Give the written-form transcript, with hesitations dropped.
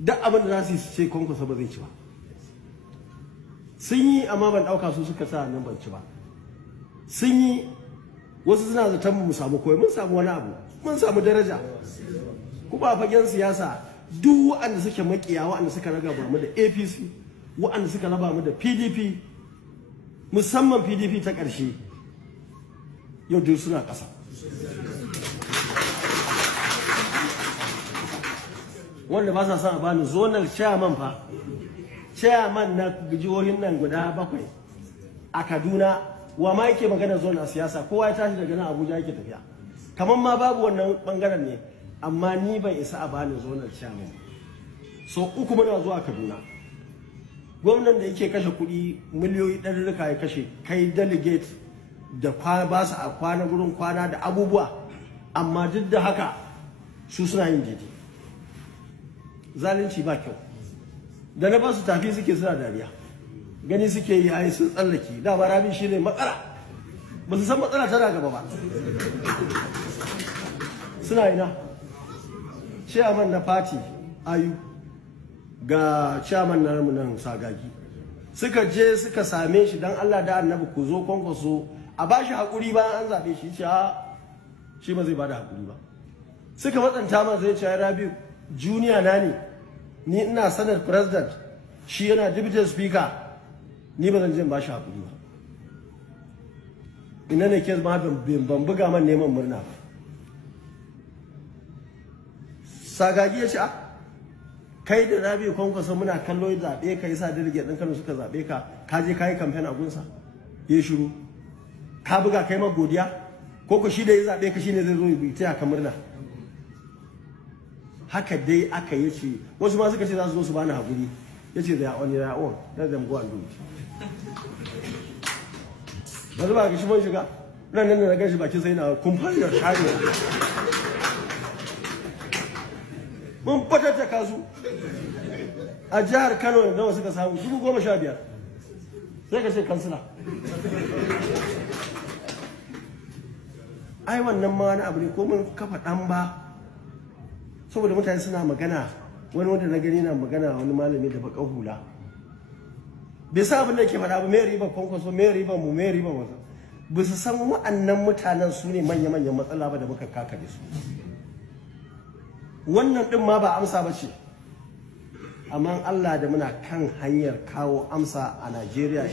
duk abin da za su yi su ce Kwankwaso ba zai ci ba. Sun yi amma ban ɗauka su suka sa nan ban ci ba. Sun yi wasu suna zaton mu samu koyi, mun samu wani abu, mun samu daraja. Kuma a fagen siyasa duk waɗanda suke makiya, waɗanda suka raga mu da APC, waɗanda suka raba mu da PDP, musamman PDP ta ƙarshe, yau duk suna ƙasa. Wanda ba sa son a bani zonal chairman fa, chairman na jihohin nan guda 7 a Kaduna, wa ma yake magana zonal siyasa, kowa ya tashi daga nan Abuja yake tafiya. Kamar ma babu wannan bangaren ne, amma ni ban isa a bani zonal chairman. So 3 muna zuwa Kaduna. Gwamnan da yake kashe kuɗi miliyoyi ɗarurruka ya kashe, kai delegate da ba su a kwana gurin kwana da abubuwa, amma duk da haka su suna yin daidai. Zalunci ba kyau. Da na ba su tafi suke suna dariya, gani suke yi ai sun tsallake, da ba rabi shi ne matsala, ba su san matsala tana gaba ba. Suna ina chairman na party ayu ga chairman na nan Sagagi suka je suka same shi, dan Allah da Annabi ku zo Kwankwaso a bashi hakuri bayan an zabe shi, ce shi ba zai bada hakuri ba. Suka matsanta masa, zai ce Rabiu junior na ne, ni ina sanar president, shi yana deputy speaker, ni ba zan je ba shi hakuri ba. Ina ne kes ma ban buga man neman murna ba. Sagagi ya ce kai da Rabi Kwankwaso muna kallo zaɓe ka, yasa delegate ɗin Kano suka zaɓe ka, ka je ka yi campaign a gunsa, ya shiru, ka buga kai ma godiya, ko ku shi da ya zaɓe ka shine zai zo ya taya ka murna. Haka dai aka yi ce, wasu ma suka ce za su zo su bani hakuri, ya ce da on their own, let them go and do it. Yanzu ba ga shi ban shiga, nan da na gan shi bakin sai na kumfar da sharewa. Mun fatattaka su a jihar Kano nawa suka samu 15,000, sai ka ce kansila. Ai wannan ma wani abu ne, ko mun kafa ɗan ba, saboda mutane suna magana, wani wanda na gani na magana, wani malami da baka hula bai sa abin da ke faɗa ba, me riba Kwankwaso, me riba mu, me riba wasu, ba su san wa'annan mutanen su ne manya-manyan matsala ba da muka kakare su. Wannan ɗin ma ba amsa ba ce, amma Allah da muna kan hanyar kawo amsa a Najeriya.